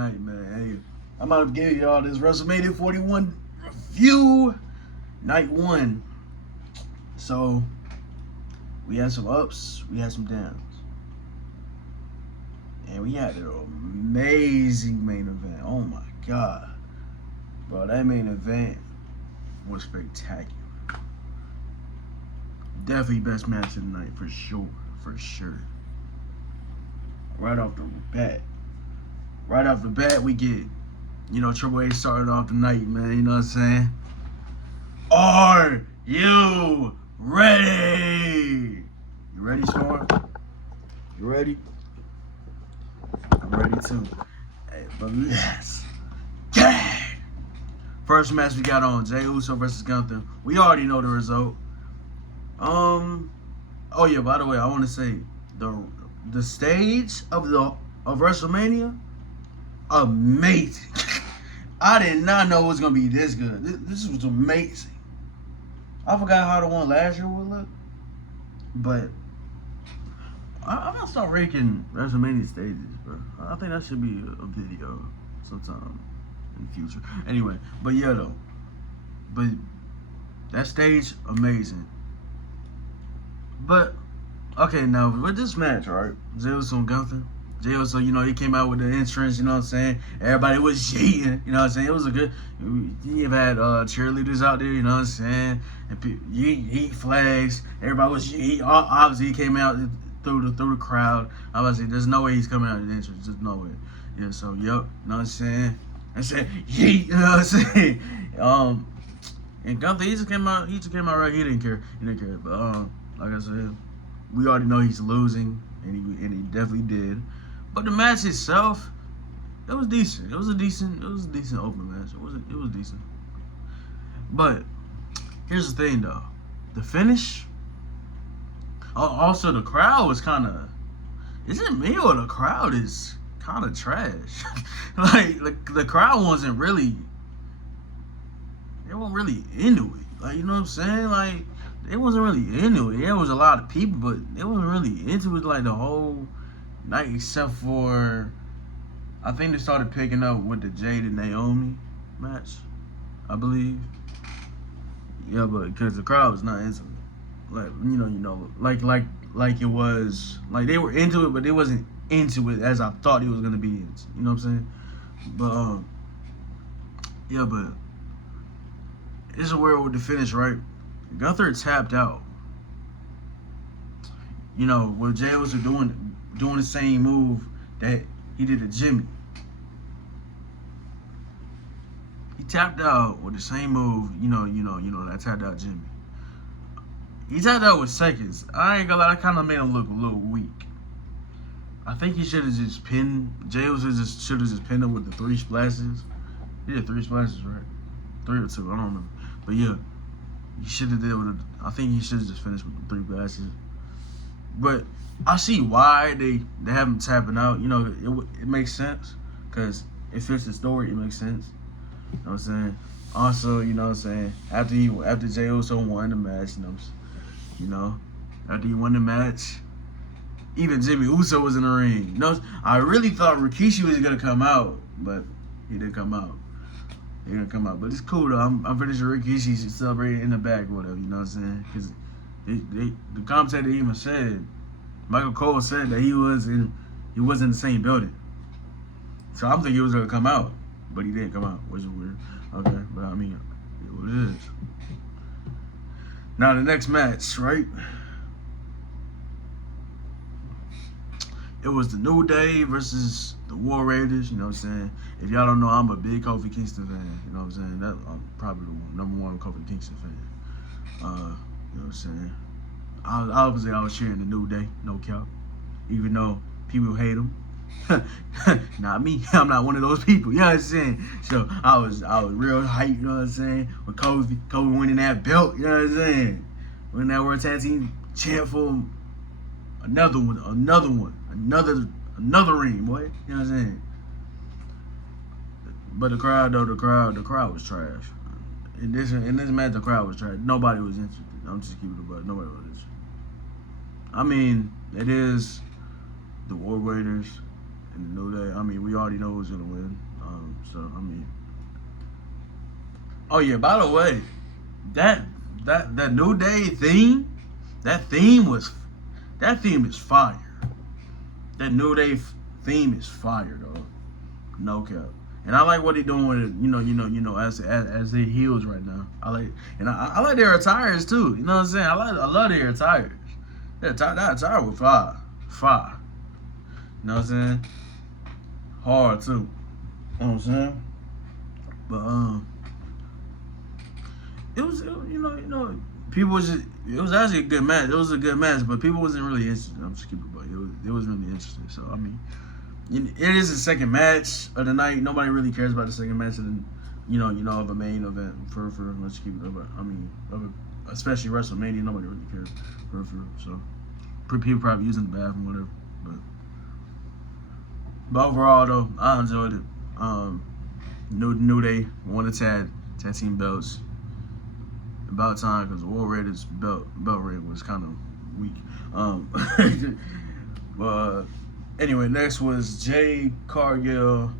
tonight, man. Hey, I'm about to give y'all this WrestleMania 41 review, night one. So, we had some ups, we had some downs. And we had an amazing main event. Oh my God. Bro, that main event was spectacular. Definitely best match of the night, for sure. For sure. Right off the bat, we get, Triple H started off the night, man. You know what I'm saying? Are you ready? You ready, Storm? You ready? I'm ready too. Hey, but let's get it. First match we got on Jey Uso versus Gunther. We already know the result. Oh yeah, by the way, I want to say the stage of WrestleMania, amazing. I did not know it was gonna be this good. This was amazing. I forgot how the one last year would look, but I'm gonna start ranking WrestleMania stages, bro. I think that should be a video sometime in the future. Anyway, but yeah though, but that stage amazing. But okay, now with this match, right? Jey Uso and Gunther. Jey Uso, he came out with the entrance, you know what I'm saying? Everybody was yeeting, you know what I'm saying? It was a good, you had cheerleaders out there, you know what I'm saying? And yeet flags, everybody was yeet. Obviously, he came out through the crowd. I was saying, there's no way he's coming out of the entrance, just no way. Yeah, so, you know what I'm saying? I said, yeet, you know what I'm saying? And Gunther, he just came out right, he didn't care, but, like I said, we already know he's losing, and he definitely did. But the match itself, it was decent. It was a decent open match. It was decent. But here's the thing, though, the finish. Also, the crowd was kind of. Is it me or the crowd is kind of trash? like the crowd wasn't really. They weren't really into it. Like, you know what I'm saying? Like, they wasn't really into it. There was a lot of people, but they wasn't really into it like the whole night, except for I think they started picking up with the Jade and Naomi match, I believe. Yeah, but because the crowd was not into it, like it was like they were into it, but they wasn't into it as I thought it was gonna be into. You know what I'm saying? But yeah, but it's a weird with the finish, right? Gunther tapped out. With Jey Uso doing the same move that he did to Jimmy. He tapped out with the same move, that tapped out Jimmy. He tapped out with seconds. I ain't gonna lie, that kind of made him look a little weak. I think he should have just pinned, Jey Uso should have just pinned him with the 3 splashes. He did 3 splashes, right? 3 or 2, I don't remember. But yeah. He should have did with it. I think he should have just finished with the 3 glasses. But I see why they have him tapping out. It makes sense because it fits the story. It makes sense. You know what I'm saying? Also, you know what I'm saying? After Jey Uso won the match, after he won the match, even Jimmy Uso was in the ring. I really thought Rikishi was gonna come out, but he didn't come out. They're gonna come out, but it's cool though. I'm pretty sure Rikishi should celebrate in the back or whatever. You know what I'm saying? Because the commentator even said, Michael Cole said that he was in the same building. So I'm thinking he was gonna come out, but he didn't come out, which is weird. Okay, but I mean, what it is. Now the next match, right? It was the New Day versus the War Raiders. You know what I'm saying? If y'all don't know, I'm a big Kofi Kingston fan. You know what I'm saying? I'm probably the #1 Kofi Kingston fan. You know what I'm saying? Obviously, I was cheering the New Day, no cap. Even though people hate him. Not me. I'm not one of those people. You know what I'm saying? So I was real hyped, you know what I'm saying? With Kofi winning that belt, you know what I'm saying? Winning that World Tag Team champ for another ring, boy. You know what I'm saying? But the crowd was trash. In this match, the crowd was trash. Nobody was interested. I'm just keeping it above. Nobody was interested. I mean, it is the War Raiders. And New Day, I mean, we already know who's gonna win. So I mean, oh yeah. By the way, that that New Day theme, that theme was, that theme is fire. That New Day theme is fire, though. No cap. And I like what they doing with it. As they heels right now. I like, and I like their attires too. You know what I'm saying? I love their attires. That attire was fire, fire. You know what I'm saying? Hard too. You know what I'm saying? But people was just, it was actually a good match. It was a good match, but people wasn't really interested. I'm just keeping it, but it was really interesting. So I mean, it is the second match of the night. Nobody really cares about the second match of the, of the main event. For let's keep it over. I mean, especially WrestleMania, nobody really cares. For so people probably using the bathroom, whatever. But overall though, I enjoyed it. New Day won the tag team belts. About time, because the War Raiders belt rate was kind of weak. But anyway, next was Jade Cargill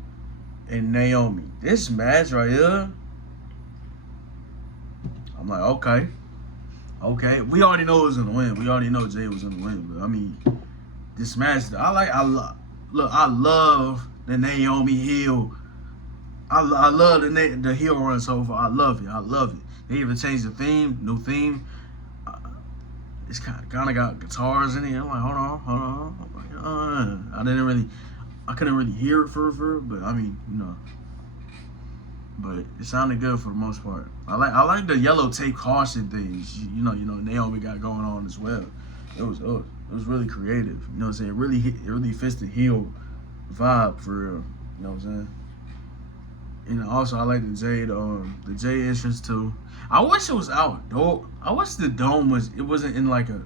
and Naomi. This match right here, I'm like, okay. We already know who's gonna win. We already know Jade was gonna win. But I mean, this match, I love the Naomi heel. I love the heel run so far. I love it. They even changed the theme, new theme. It's kind of got guitars in it. I'm like, hold on. I couldn't really hear it for, but I mean, But it sounded good for the most part. I like the yellow tape caution things. Naomi got going on as well. It was really creative. You know what I'm saying? It really fits the heel vibe for real. You know what I'm saying? And also, I like the Jade entrance too. I wish it was outdoor. I wish the dome it wasn't in like a.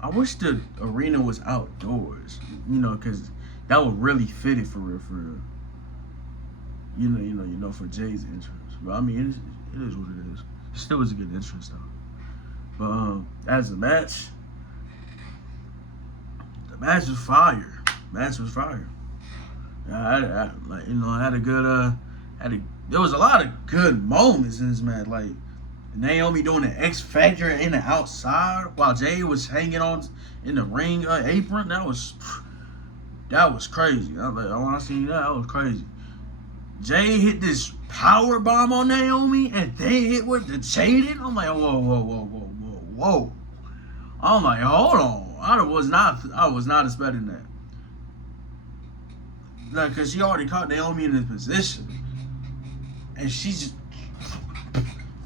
I wish the arena was outdoors. Because that would really fit it for real. For Jay's entrance. But I mean, it is what it is. It still was a good entrance though. But as a match, the match was fire. I had a good there was a lot of good moments in this match. Like Naomi doing the X Factor in the outside while Jay was hanging on in the ring apron. That was crazy. I was like, when I seen that was crazy. Jay hit this power bomb on Naomi and they hit with the Jaden. I'm like, whoa. I'm like, hold on. I was not expecting that. Like, cause she already caught Naomi in this position, and she just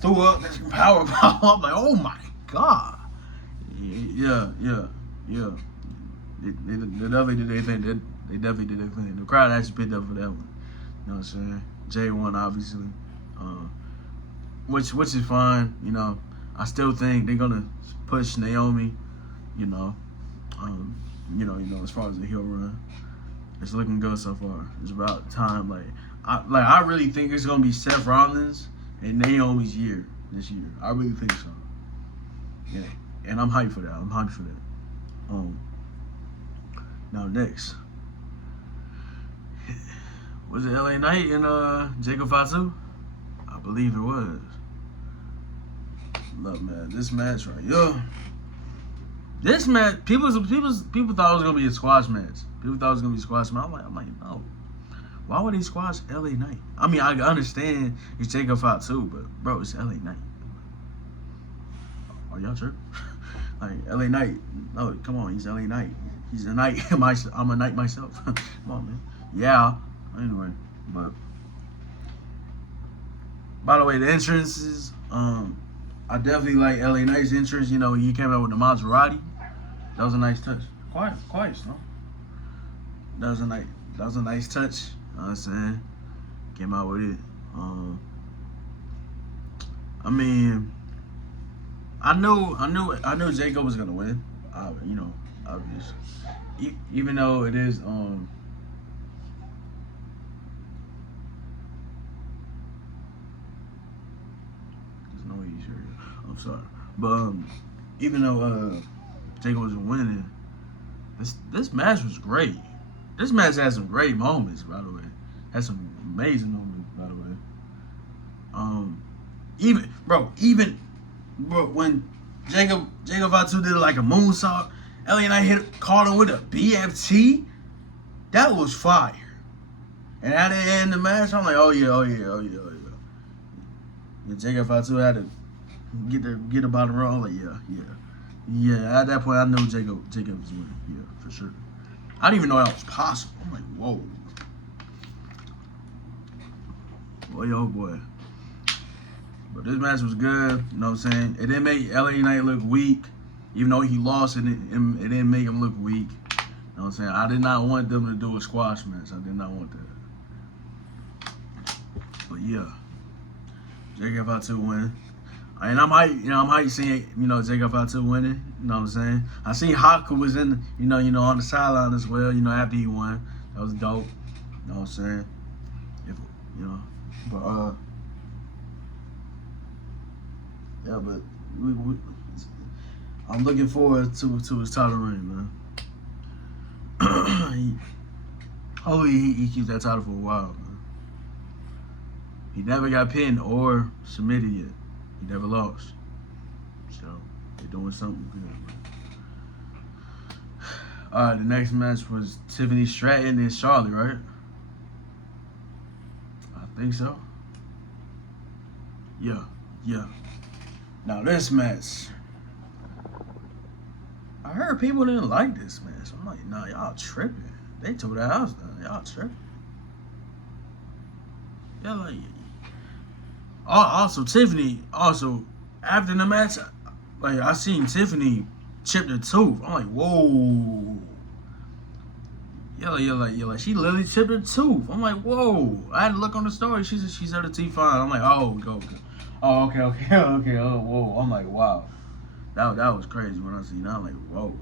threw up this power bomb. I'm like, oh my god. Yeah. They definitely did their thing. They definitely did their thing. The crowd actually picked up for that one. You know what I'm saying? Jay won, obviously, which is fine. I still think they're gonna push Naomi. As far as the heel run. It's looking good so far. It's about time. I really think it's gonna be Seth Rollins and Naomi's year this year. I really think so. Yeah, and I'm hyped for that. Now next, was it LA Knight and Jacob Fatu? I believe it was. Look, man, this match right here. This match, people thought it was gonna be a squash match. I'm like, no. Why would he squash LA Knight? I mean, I understand it's Jacob Fatu, but bro, it's LA Knight. Are y'all sure? Like LA Knight? No, come on, he's LA Knight. He's a knight. I'm a knight myself. Come on, man. Yeah. Anyway, but by the way, the entrances, I definitely like LA Knight's entrance. He came out with the Maserati. That was a nice touch. Quiet, no? That was a nice touch. You know what I'm saying? Came out with it. I mean, I knew Jacob was gonna win. Obviously. Even though it is there's no way he's here. I'm sorry. But even though Jacob was winning, this match was great. This match had some great moments, by the way. Had some amazing moments, by the way. Even when Jacob Fatu did like a moonsault, Ellie and I caught him with a BFT. That was fire. And at the end of the match, I'm like, oh yeah. And Jacob Fatu had to get about the roll. I'm like, yeah. At that point, I knew Jacob was winning. Yeah, for sure. I didn't even know that was possible. I'm like, whoa. Boy, oh boy. But this match was good. You know what I'm saying? It didn't make LA Knight look weak. Even though he lost, it didn't make him look weak. You know what I'm saying? I did not want them to do a squash match. I did not want that. But yeah. Jacob Fatu win. And I'm hyped seeing, Jacob Fatu winning. You know what I'm saying? I seen Haku was in, on the sideline as well, after he won. That was dope. You know what I'm saying? But I'm looking forward to his title reign, man. Hopefully he keeps that title for a while, man. He never got pinned or submitted yet. He never lost. So they're doing something good, man. Alright, the next match was Tiffany Stratton and Charlotte, right? I think so. Yeah. Now this match, I heard people didn't like this match. I'm like, nah, y'all tripping. They tore that house down. Y'all tripping. Yeah, like. Also, Tiffany. Also, after the match, like I seen Tiffany chip the tooth. I'm like, whoa. Yeah, she literally chipped her tooth. I'm like, whoa. I had to look on the story. She said her teeth fine. I'm like, oh, go. Oh, okay. Oh, whoa. I'm like, wow. That was crazy when I seen that. I'm like, whoa.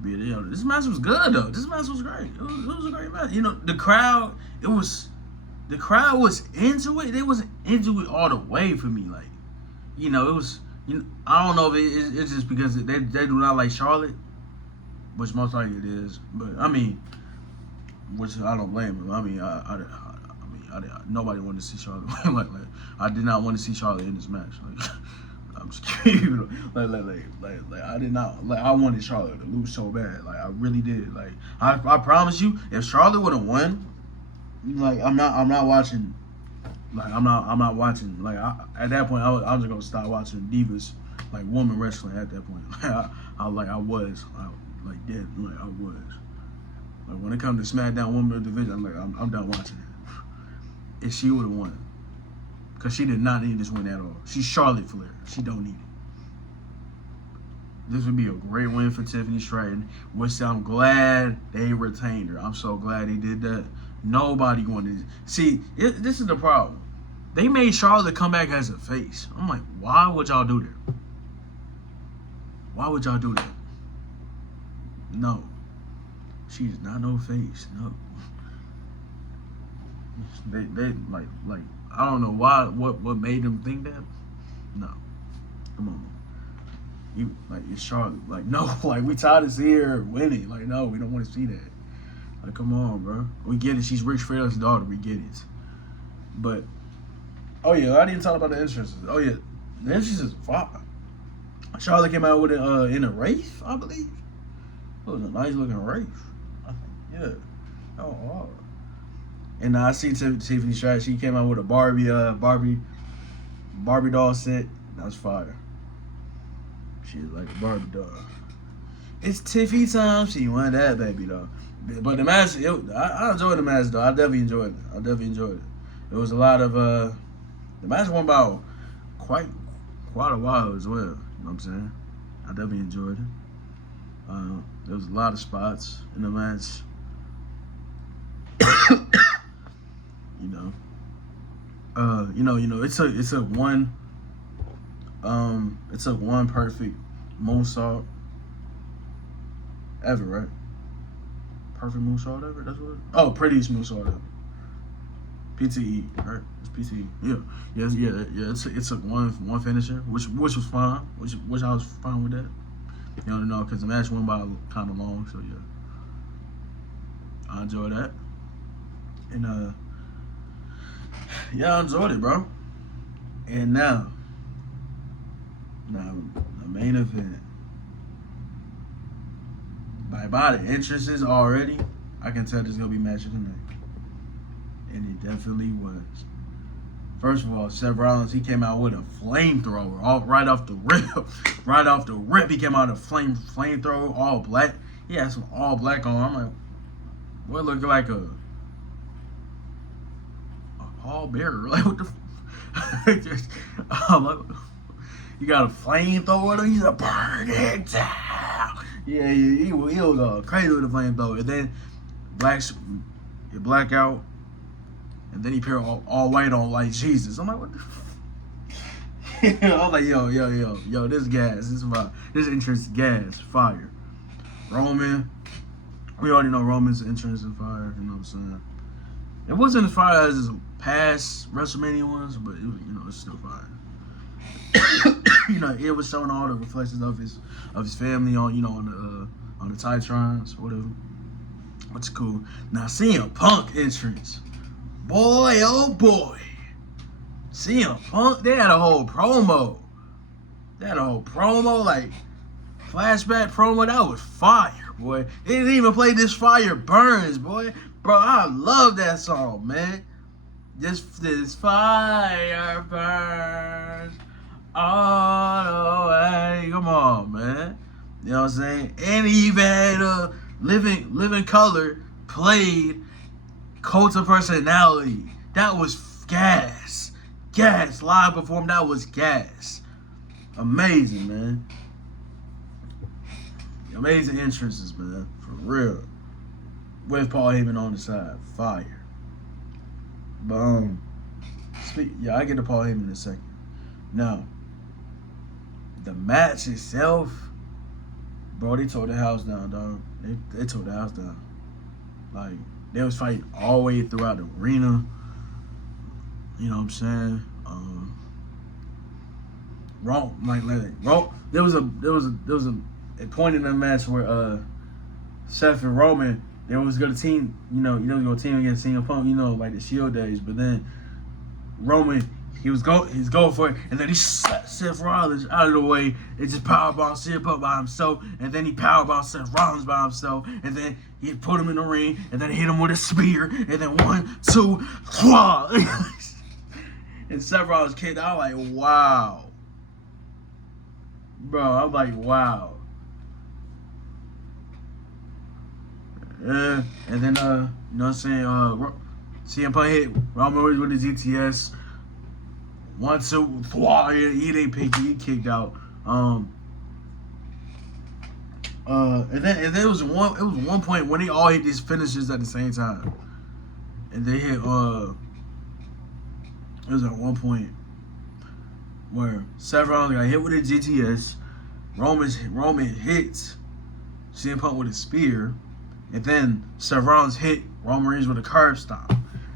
But, this match was good though. This match was great. It was a great match. The crowd. The crowd was into it. They wasn't into it all the way for me. Like, it was. I don't know if it's just because they do not like Charlotte, which most likely it is. But I mean, which I don't blame them. I mean, nobody wanted to see Charlotte. like I did not want to see Charlotte in this match. Like, I'm just kidding. Like I did not. Like I wanted Charlotte to lose so bad. Like I really did. Like I promise you, if Charlotte would have won, like I'm not watching. Like I'm not watching. Like at that point, I was just gonna stop watching divas, like woman wrestling. At that point, I was. Like when it comes to SmackDown Women's Division, I'm like I'm done watching it. If she would have won, because she did not need this win at all. She's Charlotte Flair. She don't need it. This would be a great win for Tiffany Stratton, which I'm glad they retained her. I'm so glad they did that. Nobody wanted to see. This is the problem. They made Charlotte come back as a face. I'm like, why would y'all do that? Why would y'all do that? No, she's not no face. No. They like I don't know why what made them think that. No, come on. You like it's Charlotte. Like no, like we tired of seeing her winning. Like no, we don't want to see that. Like come on, bro. We get it. She's Ric Flair's daughter. We get it. But oh yeah, I didn't talk about the entrances. Oh yeah, the entrances fire. Charlotte came out with it in a Wraith, I believe. It was a nice looking Wraith. Yeah. Oh wow. And I see Tiffany Stratton. She came out with a Barbie doll set. That was fire. She was like a Barbie doll. It's Tiffy time. She wanted that baby though. But the match, I enjoyed the match though. I definitely enjoyed it. It was a lot of the match went about quite a while as well. You know what I'm saying? I definitely enjoyed it. There was a lot of spots in the match. It took one perfect moonsault ever, right? Perfect moonsault ever. That's what. Prettiest moonsault ever. PTE, right? It's PTE. Yeah. It took one finisher, which was fine. Which I was fine with that. Because the match went by kind of long. So yeah. I enjoyed that. And yeah, I enjoyed it, bro. And now the main event. By the entrances already, I can tell this is gonna be match of the night. And it definitely was. First of all, Seth Rollins, he came out with a flamethrower right off the rip. Right off the rip, he came out with a flamethrower, all black. He had some all black on. I'm like, what looked like a pallbearer? Like, what the I'm like, you got a flamethrower? He's a burn it down. Yeah, he was crazy with the flamethrower. And then blackout. And then he paired all white on like Jesus. I'm like, what the fuck? I'm like, yo, this gas, this entrance gas, fire. Roman, we already know Roman's entrance is fire, you know what I'm saying? It wasn't as fire as his past WrestleMania ones, but it was, it's still fire. It was showing all the reflections of his family on the Titrons, whatever. Which is cool. Now CM Punk entrance. Boy, oh boy. CM Punk, they had a whole promo. Like flashback promo. That was fire, boy. They didn't even play This Fire Burns, boy. Bro, I love that song, man. This fire burns all the way. Come on, man. You know what I'm saying? And he even had Living Color played Cult of Personality. That was gas. Live performed. That was gas. Amazing, man. Amazing entrances, man. For real. With Paul Heyman on the side. Fire. But, I get to Paul Heyman in a second. Now, the match itself, bro, they tore the house down, dog. They tore the house down. Like, they was fighting all the way throughout the arena. You know what I'm saying? There was a point in the match where Seth and Roman, they was gonna team, go team against CM Punk, like the Shield days. But then Roman, he's going for it, and then he slapped Seth Rollins out of the way and just powerbombed CM Punk by himself, and then he powerbombed Seth Rollins by himself, and then he put him in the ring, and then hit him with a spear, and then 1, 2, 3, and Seth Rollins kicked out. I'm like, wow. Bro, I'm like, wow. Yeah, and then, you know what I'm saying, CM Punk hit Roman Reigns with the GTS. 1, 2, 3, he didn't pick it, he kicked out. And then it was one point when they all hit these finishes at the same time. And they hit, it was at one point where Seth Rollins got hit with a GTS. Roman hits CM Punk with a spear, and then Seth Rollins hit Roman Reigns with a curb stomp.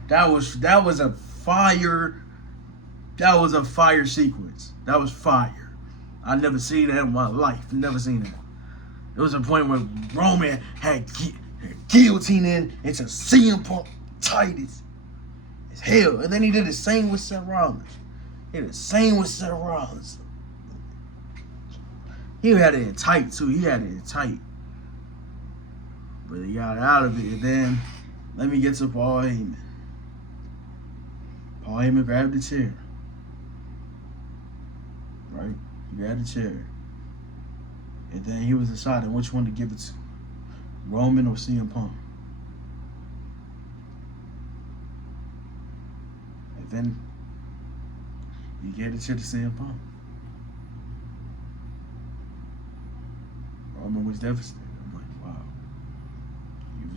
That was a fire. That was a fire sequence. That was fire. I never seen that in my life. Never seen that. There was a point where Roman had guillotine into CM Punk tight as hell, and then he did the same with Seth Rollins. He had it in tight too. But he got out of it. And then let me get to Paul Heyman. Paul Heyman grabbed the chair. Right? He grabbed the chair. And then he was deciding which one to give it to. Roman or CM Punk. And then he gave the chair to CM Punk. Roman was devastated. I'm like, wow.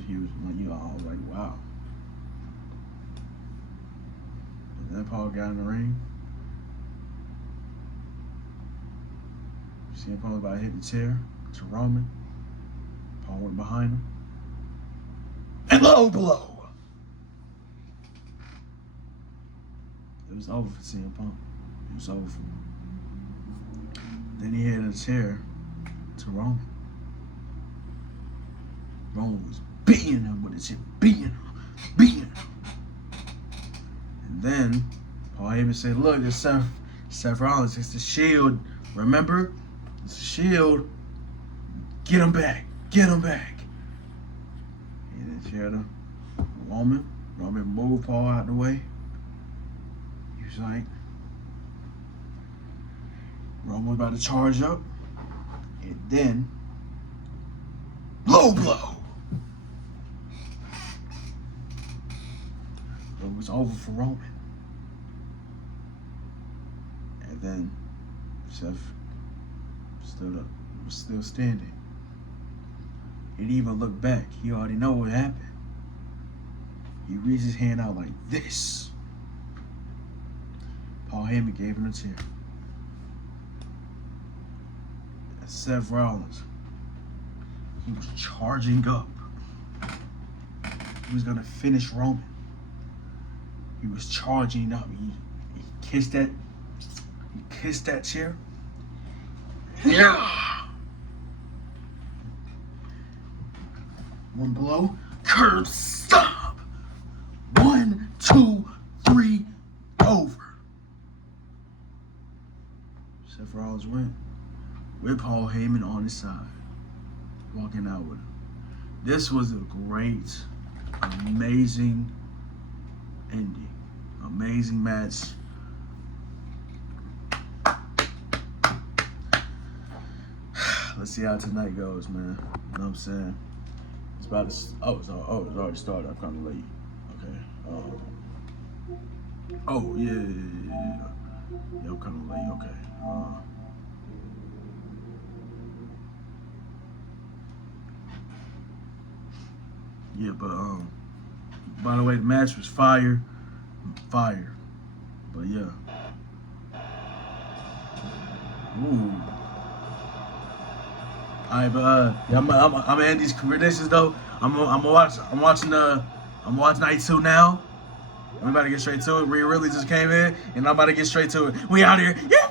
He was like, I was like, wow. And then Paul got in the ring. CM Punk was about to hit the chair to Roman. Paul went behind him. And low blow. It was over for CM Punk. It was over for him. Then he hit a chair to Roman. Roman was beating him with his shit, beating him. And then Paul Heyman said, look, it's Seth Rollins, it's the Shield. Remember? It's the Shield. Get him back. He then cheered him. Roman moved Paul out the way. He was like, Roman was about to charge up. And then, low blow. It was over for Roman. And then Seth stood up, was still standing. He didn't even look back. He already know what happened. He reached his hand out like this. Paul Heyman gave him a chair. And Seth Rollins, he was charging up. He was gonna finish Roman. He was charging up. He kissed that chair. Yeah. One blow. Curb stop. 1, 2, 3, over. Seth Rollins went with Paul Heyman on his side, walking out with him. This was a great, amazing ending. Amazing match. Let's see how tonight goes, man. You know what I'm saying? It's about to. It's already started. I'm kind of late. Okay. Yeah, I'm kind of late. Okay. Yeah, but by the way, the match was fire. But yeah. Ooh. Alright, but yeah, I'm gonna end these predictions though. I'm watching night 2 now. I'm about to get straight to it. Rhea really just came in, and I'm about to get straight to it. We out here. Yeah.